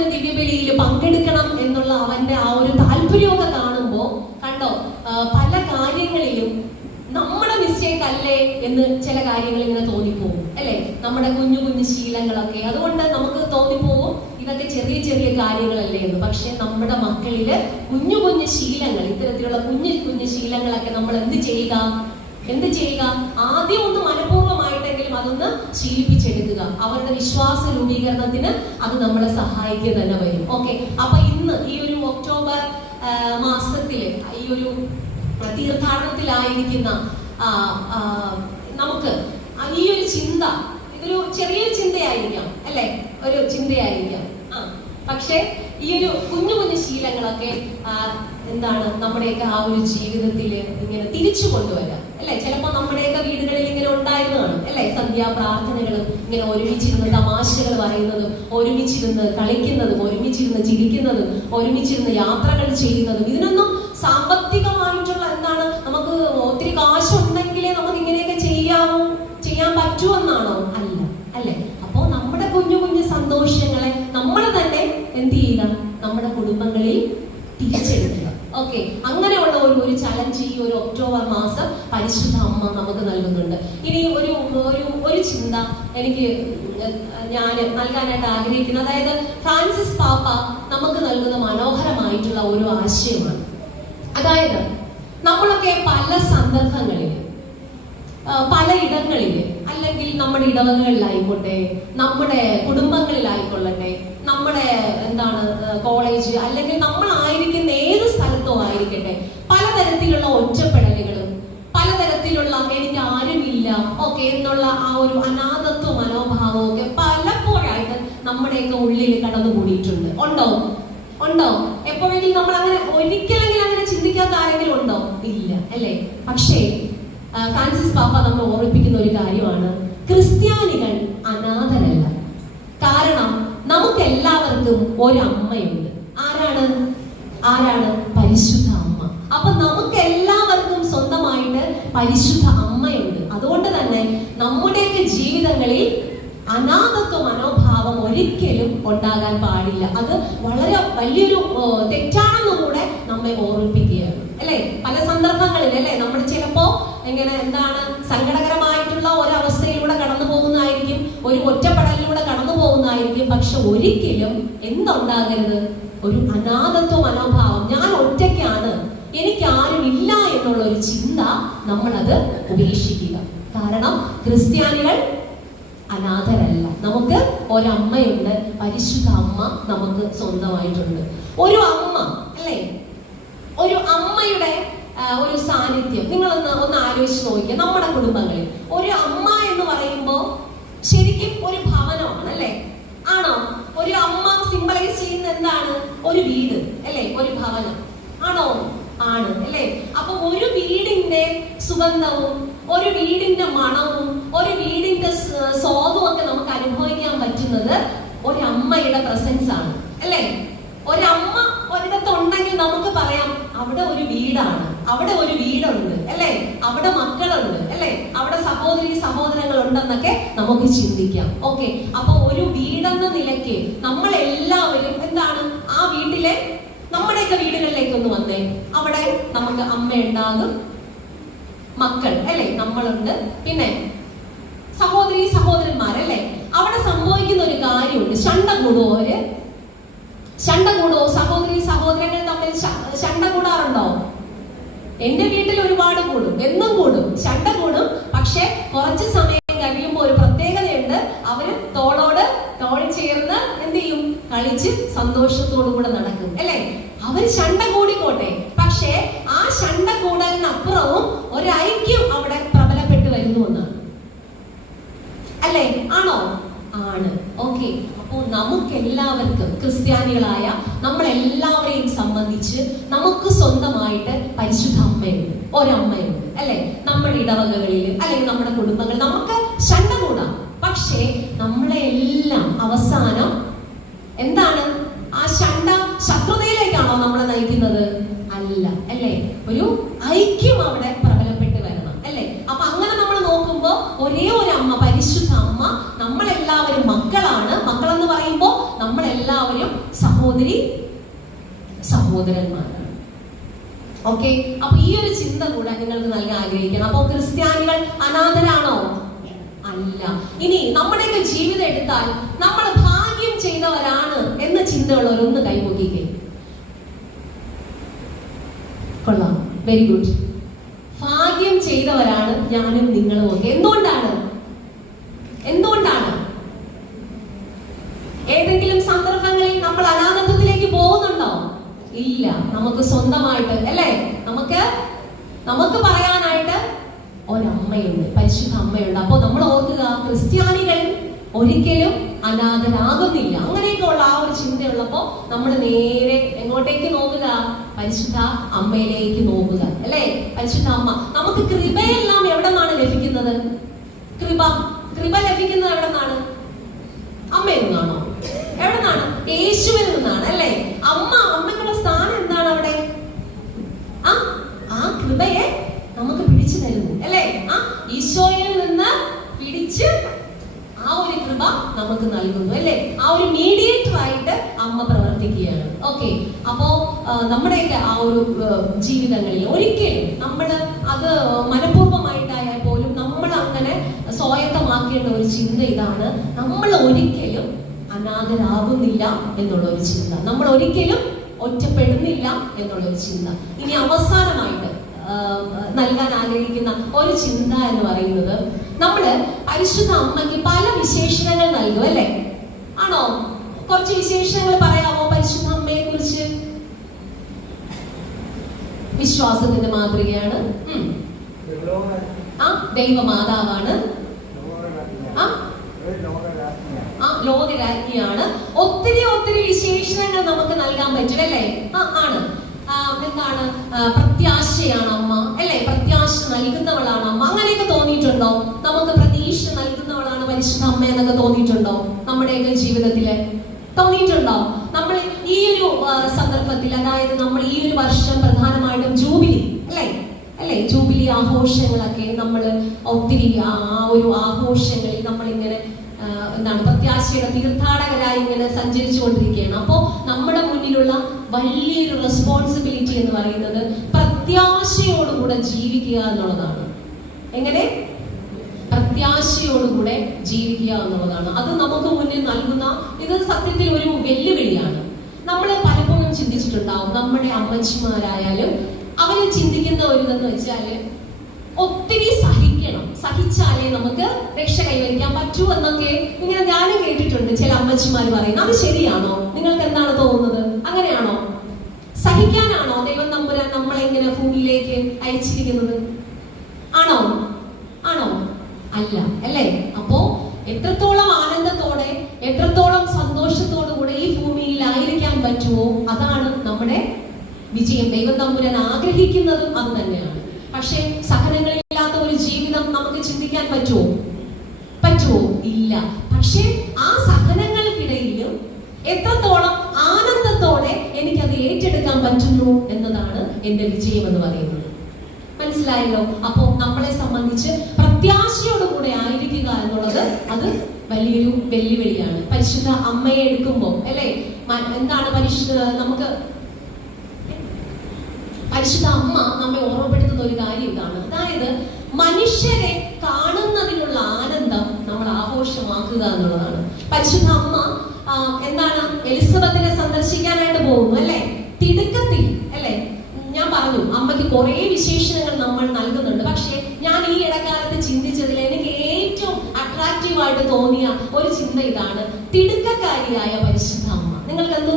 അനുദിന ദിവ്യബലിയിൽ പങ്കെടുക്കണം എന്നുള്ള അവന്റെ ആ ഒരു താല്പര്യമൊക്കെ കാണുമ്പോൾ കണ്ടോ, പല കാര്യങ്ങളിലും നമ്മുടെ മിസ്റ്റേക്ക് അല്ലേ എന്ന് ചില കാര്യങ്ങൾ ഇങ്ങനെ തോന്നിപ്പോകും അല്ലെ, നമ്മുടെ കുഞ്ഞു കുഞ്ഞു ശീലങ്ങളൊക്കെ. അതുകൊണ്ട് നമുക്ക് തോന്നിപ്പോകും ഇതൊക്കെ ചെറിയ ചെറിയ കാര്യങ്ങളല്ലേ എന്ന്. പക്ഷെ നമ്മുടെ മക്കളില് കുഞ്ഞു കുഞ്ഞു ശീലങ്ങൾ, ഇത്തരത്തിലുള്ള കുഞ്ഞു കുഞ്ഞു ശീലങ്ങളൊക്കെ നമ്മൾ എന്ത് ചെയ്യുക, ആദ്യം ഒന്ന് മനഃപൂർവ്വമായിട്ടെങ്കിലും അതൊന്ന് ശീലിപ്പിച്ചെടുക്കുക. അവരുടെ വിശ്വാസ രൂപീകരണത്തിന് അത് നമ്മളെ സഹായിക്കുക തന്നെ വരും. ഓക്കെ, അപ്പൊ ഇന്ന് ഈ ഒരു ഒക്ടോബർ മാസത്തില് ഈ ഒരു തീർത്ഥാടനത്തിലായിരിക്കുന്ന നമുക്ക് ഈ ഒരു ചിന്ത, ഇതൊരു ചെറിയൊരു ചിന്തയായിരിക്കാം അല്ലെ, ഒരു ചിന്തയായിരിക്കാം. പക്ഷെ ഈ ഒരു കുഞ്ഞു കുഞ്ഞു ശീലങ്ങളൊക്കെ എന്താണ് നമ്മുടെയൊക്കെ ആ ഒരു ജീവിതത്തിൽ ഇങ്ങനെ തിരിച്ചു കൊണ്ടുവരാം അല്ലെ. ചിലപ്പോൾ നമ്മുടെയൊക്കെ വീടുകളിൽ ഇങ്ങനെ ഉണ്ടായിരുന്നതാണ് അല്ലെ, സന്ധ്യാപ്രാർത്ഥനകളും ഇങ്ങനെ ഒരുമിച്ചിരുന്ന് തമാശകൾ പറയുന്നതും, ഒരുമിച്ചിരുന്ന് കളിക്കുന്നതും, ഒരുമിച്ചിരുന്ന് ചിരിക്കുന്നതും, ഒരുമിച്ചിരുന്ന് യാത്രകൾ ചെയ്യുന്നതും. ഇതിനൊന്നും സാമ്പത്തികമായിട്ടുള്ള എന്താണ് നമുക്ക് ഒത്തിരി കാശുണ്ടെങ്കിലേ നമുക്ക് ഇങ്ങനെയൊക്കെ ചെയ്യാൻ പറ്റുമെന്നാണോ? അല്ല അല്ലെ. അപ്പോൾ നമ്മുടെ കുഞ്ഞു കുഞ്ഞു സന്തോഷങ്ങളെ നമ്മൾ തന്നെ എന്ത് ചെയ്യുക, നമ്മുടെ കുടുംബങ്ങളിൽ തിരിച്ചെടുക്കുക. ഓക്കെ, അങ്ങനെയുള്ള ഒരു ചലഞ്ച് ഈ ഒരു ഒക്ടോബർ മാസം പരിശുദ്ധ അമ്മ നമുക്ക് നൽകുന്നുണ്ട്. ഇനി ഒരു ചിന്ത എനിക്ക് ഞാൻ നൽകാനായിട്ട് ആഗ്രഹിക്കുന്നത്, അതായത് ഫ്രാൻസിസ് പാപ്പ നമുക്ക് നൽകുന്ന മനോഹരമായിട്ടുള്ള ഒരു ആശയമാണ്. അതായത് നമ്മളൊക്കെ പല സന്ദർഭങ്ങളിൽ, പല ഇടങ്ങളിൽ, അല്ലെങ്കിൽ നമ്മുടെ ഇടവകളിലായിക്കോട്ടെ, നമ്മുടെ കുടുംബങ്ങളിലായിക്കൊള്ളട്ടെ, നമ്മുടെ എന്താണ് കോളേജ്, അല്ലെങ്കിൽ നമ്മളായിരിക്കുന്ന ഏത് സ്ഥലത്തോ ആയിരിക്കട്ടെ, പലതരത്തിലുള്ള ഒറ്റപ്പെടലുകളും പലതരത്തിലുള്ള എനിക്ക് ആരുമില്ല ഓക്കെ എന്നുള്ള ആ ഒരു അനാഥത്വ മനോഭാവവും ഒക്കെ പലപ്പോഴായിട്ട് നമ്മുടെയൊക്കെ ഉള്ളിൽ കടന്നുകൂടിയിട്ടുണ്ട്. ഉണ്ടോ? എപ്പോഴെങ്കിലും നമ്മൾ അങ്ങനെ ഒരിക്കലെങ്കിലും അങ്ങനെ ചിന്തിക്കാത്ത ആരെങ്കിലും ഉണ്ടോ? ഇല്ല അല്ലേ. പക്ഷേ ഫ്രാൻസിസ് പാപ്പ നമ്മൾ ഓർമ്മിപ്പിക്കുന്ന ഒരു കാര്യമാണ്, ക്രിസ്ത്യാനികൾ അനാഥരല്ല. കാരണം നമുക്ക് എല്ലാവർക്കും ഒരമ്മയുണ്ട്. ആരാണ്? പരിശുദ്ധ അമ്മ. അപ്പൊ നമുക്ക് എല്ലാവർക്കും സ്വന്തമായിട്ട് പരിശുദ്ധ അമ്മയുണ്ട്. അതുകൊണ്ട് തന്നെ നമ്മുടെയൊക്കെ ജീവിതങ്ങളിൽ അനാഥത്വ മനോഭാവം ഒരിക്കലും ഉണ്ടാകാൻ പാടില്ല. അത് വളരെ വലിയൊരു തെറ്റാണെന്ന് കൂടെ നമ്മെ ഓർമ്മിപ്പിക്കുകയാണ് അല്ലെ. പല സന്ദർഭങ്ങളിൽ അല്ലെ നമ്മൾ ചിലപ്പോ എങ്ങനെ എന്താണ് സങ്കടകരമായിട്ടുള്ള ഒരവസ്ഥയിലൂടെ കടന്നു പോകുന്നതായിരിക്കും, ഒരു ഒറ്റപ്പെടലിലൂടെ കടന്നു പോകുന്നതായിരിക്കും. പക്ഷെ ഒരിക്കലും എന്തുണ്ടാകരുത്, ഒരു അനാഥത്വ മനോഭാവം, ഞാൻ ഒറ്റയ്ക്കാണ്, എനിക്ക് ആരും ഇല്ല എന്നുള്ള ഒരു ചിന്ത നമ്മളത് ഉപേക്ഷിക്കുക. കാരണം ക്രിസ്ത്യാനികൾ അനാഥരല്ല. നമുക്ക് ഒരമ്മയുണ്ട്, പരിശുദ്ധ അമ്മ നമുക്ക് സ്വന്തമായിട്ടുണ്ട്. ഒരു അമ്മ അല്ലേ, ഒരു അമ്മയുടെ ഒരു സാന്നിധ്യം നിങ്ങളൊന്ന് ആലോചിച്ച് നോക്കിക്കുക. നമ്മുടെ കുടുംബങ്ങളിൽ ഒരു അമ്മ എന്ന് പറയുമ്പോൾ ശരിക്കും ഒരു ഭവനമാണ് അല്ലേ, ആണോ? ഒരു അമ്മ സിംബലൈസ് ചെയ്യുന്ന എന്താണ്? ഒരു വീട് അല്ലേ, ഒരു ഭവനം ആണോ? ആണ് അല്ലേ. അപ്പൊ ഒരു വീടിന്റെ സുഗന്ധവും ഒരു വീടിന്റെ മണവും ഒരു വീടിന്റെ സ്വാദും ഒക്കെ നമുക്ക് അനുഭവിക്കാൻ പറ്റുന്നത് ഒരമ്മയുടെ പ്രസൻസ് ആണ് അല്ലേ. ഒരമ്മ ഒരിടത്തുണ്ടെങ്കിൽ നമുക്ക് പറയാം അവിടെ ഒരു വീടാണ്, അവിടെ ഒരു വീടുണ്ട് അല്ലേ, അവിടെ മക്കളുണ്ട് അല്ലേ, അവിടെ സഹോദരങ്ങൾ ഉണ്ടെന്നൊക്കെ നമുക്ക് ചിന്തിക്കാം. ഓക്കെ, അപ്പൊ ഒരു വീടെന്ന നിലയ്ക്ക് നമ്മളെല്ലാവരും എന്താണ്, ആ വീട്ടിലെ നമ്മുടെയൊക്കെ വീടുകളിലേക്ക് ഒന്ന് വന്നേ, അവിടെ നമുക്ക് അമ്മ ഉണ്ടാകും, മക്കൾ അല്ലേ, നമ്മളുണ്ട്, പിന്നെ സഹോദരന്മാരല്ലേ. അവിടെ സംഭവിക്കുന്ന ഒരു കാര്യമുണ്ട്, ശണ്ട കൂടുവോ? സഹോദരങ്ങൾ തമ്മിൽ ശണ്ട കൂടാറുണ്ടോ? എന്റെ വീട്ടിൽ ഒരുപാട് കൂടും, എന്നും കൂടും, ശണ്ട കൂടും. പക്ഷെ കുറച്ച് സമയം കഴിയുമ്പോൾ ഒരു പ്രത്യേകതയുണ്ട്, അവര് തോളോട് തോൾ ചേർന്ന് എന്ത് ചെയ്യും, കളിച്ച് സന്തോഷത്തോടു കൂടെ നടക്കും അല്ലെ. അവർ ശണ്ട കൂടിക്കോട്ടെ, പക്ഷെ ആ ശണ്ട കൂടലിനപ്പുറവും ഒരൈക്യം അവിടെ പ്രബലപ്പെട്ടു വരുന്നു എന്നാണ് അല്ലേ. ആണോ? ആണ്. ഓക്കെ, അപ്പോ നമുക്കെല്ലാവർക്കും ക്രിസ്ത്യാനികളായ നമ്മളെല്ലാവരെയും സംബന്ധിച്ച് നമുക്ക് സ്വന്തമായിട്ട് പരിശുദ്ധ അമ്മയുണ്ട്, ഒരമ്മയുണ്ട് അല്ലെ. നമ്മുടെ ഇടവകകളിൽ അല്ലെങ്കിൽ നമ്മുടെ കുടുംബങ്ങൾ നമുക്ക് ശണ്ട കൂടാം, പക്ഷേ നമ്മളെ എല്ലാം അവസാനം എന്താണ്, ആ ശണ്ട ശത്രുതയിലേക്കാണോ നമ്മളെ നയിക്കുന്നത്? അല്ല അല്ലേ. ഒരു ഐക്യം അവിടെ പ്രബലപ്പെട്ട് വരണം അല്ലേ. അപ്പൊ അങ്ങനെ നമ്മൾ നോക്കുമ്പോൾ ഒരേ ഒരു അമ്മ, പരിശുദ്ധ അമ്മ, നമ്മളെല്ലാവരും മക്കളാണ്. മക്കളെന്ന് പറയുമ്പോൾ നമ്മളെല്ലാവരും സഹോദരി സഹോദരന്മാരാണ്. ഓക്കെ, അപ്പൊ ഈ ഒരു ചിന്ത കൂടെ നിങ്ങൾക്ക് നൽകാൻ ആഗ്രഹിക്കണം. അപ്പൊ ക്രിസ്ത്യാനികൾ അനാഥരാണോ? അല്ല. ഇനി നമ്മുടെയൊക്കെ ജീവിതം എടുത്താൽ നമ്മൾ ഭാഗ്യം ചെയ്തവരാണ് എന്ന ചിന്തയുള്ളവരൊന്ന് കൈമുക്കിക്കേ. കൊള്ളാം, വെരി ഗുഡ്. ഭാഗ്യം ചെയ്തവരാണ് ഞാനും നിങ്ങളും ഒക്കെ. എന്തുകൊണ്ടാണ്? ഏതെങ്കിലും സന്ദർഭങ്ങളിൽ നമ്മൾ അനാഥത്വത്തിലേക്ക് പോകുന്നുണ്ടോ? ഇല്ല. നമുക്ക് സ്വന്തമായിട്ട് അല്ലേ, നമുക്ക് പറയാനായിട്ട് ഒരമ്മയുണ്ട്, പരിശുദ്ധ അമ്മയുണ്ട്. അപ്പൊ നമ്മൾ ഓർക്കുക, ക്രിസ്ത്യാനികൾ ഒരിക്കലും അനാഥരാകുന്നില്ല. അങ്ങനെയൊക്കെ ഉള്ള ആ ഒരു ചിന്തയുള്ളപ്പോ നമ്മൾ നേരെ എങ്ങോട്ടേക്ക് നോക്കുക? പരിശുദ്ധ അമ്മയിലേക്ക് നോക്കുക, അല്ലേ? പരിശുദ്ധ അമ്മ. നമുക്ക് കൃപയെല്ലാം എവിടെ നിന്നാണ് ലഭിക്കുന്നത്? കൃപ ലഭിക്കുന്നത് എവിടെ നിന്നാണ്? അമ്മയിൽ നിന്നാണോ? എവിടെ നിന്നാണ്? യേശുവിൽ നിന്നാണ്, അല്ലേ? അമ്മയ്ക്കുള്ള സ്ഥാനം എന്താണ് അവിടെ? ആ കൃപയെ നമുക്ക് പിടിച്ചു തരുന്നു, അല്ലേ? ഈശോയിൽ നിന്ന് പിടിച്ച് ആ ഒരു കൃപ നമുക്ക് നൽകുന്നു, അല്ലേ? ആ ഒരു മീഡിയേറ്റർ ആയിട്ട് അമ്മ പ്രവർത്തിക്കുകയാണ്. ഓക്കെ, അപ്പോ നമ്മുടെയൊക്കെ ആ ഒരു ജീവിതങ്ങളിൽ ഒരിക്കലും നമ്മൾ അത് മനഃപൂർവ്വമായിട്ടായാൽ പോലും നമ്മൾ അങ്ങനെ സ്വായത്തമാക്കേണ്ട ഒരു ചിന്ത ഇതാണ്: നമ്മൾ ഒരിക്കലും അനാഥരാകുന്നില്ല എന്നുള്ള ഒരു ചിന്ത, നമ്മൾ ഒരിക്കലും ഒറ്റപ്പെടുന്നില്ല എന്നുള്ള ഒരു ചിന്ത. ഇനി അവസാനമായിട്ട് നൽകാൻ ആഗ്രഹിക്കുന്ന ഒരു ചിന്ത എന്ന് പറയുന്നത്, നമ്മള് പരിശുദ്ധ അമ്മയ്ക്ക് പല വിശേഷണങ്ങൾ നൽകും, അല്ലേ? ആണോ? കുറച്ച് വിശേഷണങ്ങൾ പറയാമോ പരിശുദ്ധ അമ്മയെ കുറിച്ച്? വിശ്വാസത്തിന്റെ മാതൃകയാണ്, ദൈവമാതാവാണ്, ലോകരാജ്ഞിയാണ്. ഒത്തിരി വിശേഷണങ്ങൾ നമുക്ക് നൽകാൻ പറ്റും, അല്ലേ? ആണ്. എന്താണ്? പ്രത്യാശയാണ് അമ്മ, അല്ലേ? പ്രത്യാശ നൽകുന്നവളാണ് അമ്മ. അങ്ങനെയൊക്കെ തോന്നിയിട്ടുണ്ടോ? നമുക്ക് പ്രതീക്ഷ നൽകുന്നവളാണ് പരിശുദ്ധ അമ്മ എന്നൊക്കെ തോന്നിയിട്ടുണ്ടോ? നമ്മുടെയൊക്കെ ജീവിതത്തില് തോന്നിയിട്ടുണ്ടോ? നമ്മൾ ഈ ഒരു സന്ദർഭത്തിൽ, അതായത് നമ്മൾ ഈ ഒരു വർഷം പ്രധാനമായിട്ടും ജൂബിലി, അല്ലേ? ജൂബിലി ആഘോഷങ്ങളൊക്കെ നമ്മൾ ഒത്തിരി ആ ഒരു ആഘോഷങ്ങളിൽ നമ്മളിങ്ങനെ എന്താണ്, പ്രത്യാശയുടെ തീർത്ഥാടകരായി ഇങ്ങനെ സഞ്ചരിച്ചു കൊണ്ടിരിക്കുകയാണ്. അപ്പോ നമ്മുടെ മുന്നിലുള്ള വലിയൊരു റെസ്പോൺസിബിലിറ്റി എന്ന് പറയുന്നത് പ്രത്യാശയോടുകൂടെ ജീവിക്കുക എന്നുള്ളതാണ്. എങ്ങനെ? പ്രത്യാശയോടുകൂടെ ജീവിക്കുക എന്നുള്ളതാണ്. അത് നമുക്ക് മുന്നിൽ നൽകുന്ന, ഇത് സത്യത്തിൽ ഒരു വെല്ലുവിളിയാണ്. നമ്മൾ പലപ്പോഴും ചിന്തിച്ചിട്ടുണ്ടാവും, നമ്മുടെ അമ്മച്ചിമാരായാലും അവര് ചിന്തിക്കുന്ന ഒരു ഇതെന്ന് വെച്ചാല് ഒത്തിരി സഹിച്ചാലേ നമുക്ക് രക്ഷ കൈവരിക്കാൻ പറ്റൂ എന്നൊക്കെ ഇങ്ങനെ ഞാനും കേട്ടിട്ടുണ്ട് ചില അമ്മച്ചിമാർ പറയുന്നത്. അത് ശരിയാണോ? നിങ്ങൾക്ക് എന്താണ് തോന്നുന്നത്? അങ്ങനെയാണോ? സഹിക്കാനാണോ ദൈവം തമ്പുരാൻ നമ്മളെ ഇങ്ങനെ ഭൂമിയിലേക്ക് അയച്ചിരിക്കുന്നത്? ആണോ? അല്ല, അല്ലേ? അപ്പോ എത്രത്തോളം ആനന്ദത്തോടെ, എത്രത്തോളം സന്തോഷത്തോടു കൂടെ ഈ ഭൂമിയിൽ ആയിരിക്കാൻ പറ്റുമോ അതാണ് നമ്മുടെ വിജയം. ദൈവം തമ്പുരാൻ ആഗ്രഹിക്കുന്നതും അത് തന്നെയാണ്. പക്ഷേ സഹനങ്ങളില്ലാത്ത ഒരു ജീവിതം നമുക്ക് ചിന്തിക്കാൻ പറ്റുമോ? ഇല്ല. പക്ഷേ ആ സഹനങ്ങൾക്കിടയിലും എത്രത്തോളം ആനന്ദത്തോടെ എനിക്കത് ഏറ്റെടുക്കാൻ പറ്റുന്നു എന്നതാണ് എന്റെ വിജയം എന്ന് പറയുന്നത്. മനസ്സിലായല്ലോ? അപ്പോ നമ്മളെ സംബന്ധിച്ച് പ്രത്യാശയോടുകൂടെ ആയിരിക്കുക എന്നുള്ളത് അത് വലിയൊരു വെല്ലുവിളിയാണ്. പരിശുദ്ധ അമ്മയെ എടുക്കുമ്പോൾ, അല്ലേ, എന്താണ് നമുക്ക് പരിശുദ്ധ അമ്മ നമ്മെ ഓർമ്മപ്പെടുത്തുന്ന ഒരു കാര്യം ഇതാണ്. അതായത് മനുഷ്യരെ കാണുന്നതിനുള്ള ആനന്ദം നമ്മൾ ആഘോഷമാക്കുക എന്നുള്ളതാണ്. പരിശുദ്ധ അമ്മ എന്താണ്, എലിസബത്തിനെ സന്ദർശിക്കാനായിട്ട് പോകുന്നു, അല്ലേ? തിടുക്കത്തിൽ, അല്ലേ? ഞാൻ പറഞ്ഞു അമ്മയ്ക്ക് കുറെ വിശേഷണങ്ങൾ നമ്മൾ നൽകുന്നുണ്ട്. പക്ഷെ ഞാൻ ഈ ഇടക്കാലത്ത് ചിന്തിച്ചതിൽ എനിക്ക് ഏറ്റവും അട്രാക്റ്റീവായിട്ട് തോന്നിയ ഒരു ചിന്ത ഇതാണ്: തിടുക്കക്കാരിയായ പരിശുദ്ധ അമ്മ. നിങ്ങൾക്ക് എന്ത്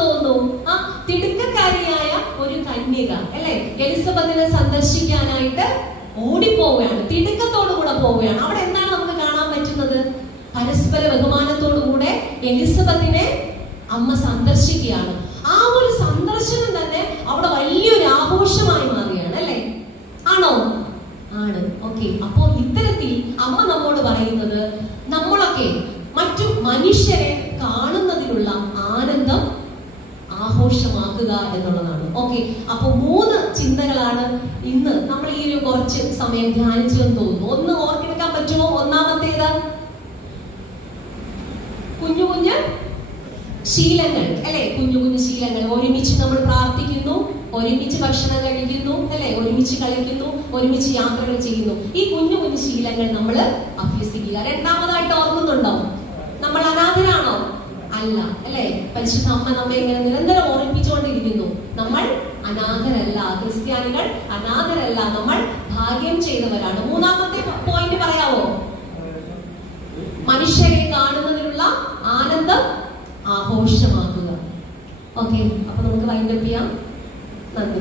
തോന്നുന്നു? ആ തിടുക്കക്കാരിയായ ഒരു കന്യക, അല്ലെ? എലിസബത്തിനെ സന്ദർശിക്കാനായിട്ട് ഓടിപ്പോവുകയാണ്, തിടുക്കത്തോടുകൂടെ പോവുകയാണ്. അവിടെ എന്താണ് നമുക്ക് കാണാൻ പറ്റുന്നത്? പരസ്പര ബഹുമാനത്തോടുകൂടെ എലിസബത്തിനെ അമ്മ സന്ദർശിക്കുകയാണ്. ആ ഒരു സന്ദർശനം തന്നെ അവിടെ വലിയൊരു ആഘോഷമായി മാറുകയാണ്, അല്ലെ? ആണോ? ആണ്. ഓക്കെ. അപ്പോ ഇത്തരത്തിൽ അമ്മ നമ്മോട് പറയുന്നത് നമ്മളൊക്കെ മറ്റു മനുഷ്യരെ കാണുന്നതിലുള്ള ആനന്ദം ആഘോഷമാക്കുക എന്നുള്ളതാണ്. ഓക്കെ. അപ്പൊ 3 ചിന്തകളാണ് ഇന്ന് നമ്മൾ ഈ ഒരു കുറച്ച് സമയം ധ്യാനിച്ചു എന്ന് തോന്നുന്നു. ഒന്ന് ഓർത്തെടുക്കാൻ പറ്റുമോ? ഒന്നാമത്തേത് കുഞ്ഞു ശീലങ്ങൾ അല്ലെ, കുഞ്ഞു കുഞ്ഞു ശീലങ്ങൾ. ഒരുമിച്ച് നമ്മൾ പ്രാർത്ഥിക്കുന്നു, ഒരുമിച്ച് ഭക്ഷണം കഴിക്കുന്നു അല്ലെ, ഒരുമിച്ച് കളിക്കുന്നു, ഒരുമിച്ച് യാത്രകൾ ചെയ്യുന്നു. ഈ കുഞ്ഞു കുഞ്ഞു ശീലങ്ങൾ നമ്മൾ അഭ്യസിക്കുക. രണ്ടാമതായിട്ട് ഓർക്കുന്നുണ്ടോ, നമ്മൾ അനാഥരാണോ? അല്ല അല്ലെ. പരിശുദ്ധ അമ്മ നമ്മെ ഇങ്ങനെ നിരന്തരം ഓർമ്മിപ്പിച്ചുകൊണ്ടിരിക്കുന്നു, നമ്മൾ അനാഥരല്ല, ക്രിസ്ത്യാനികൾ അനാഥരല്ല, നമ്മൾ ഭാഗ്യം ചെയ്തവരാണ്. മൂന്നാമത്തെ പോയിന്റ് പറയാവോ? മനുഷ്യരെ കാണുന്നതിനുള്ള ആനന്ദം ആഘോഷമാക്കുക. ഓക്കെ, അപ്പൊ നമുക്ക് വൈൻഡപ്പ് ചെയ്യാം. നന്ദി.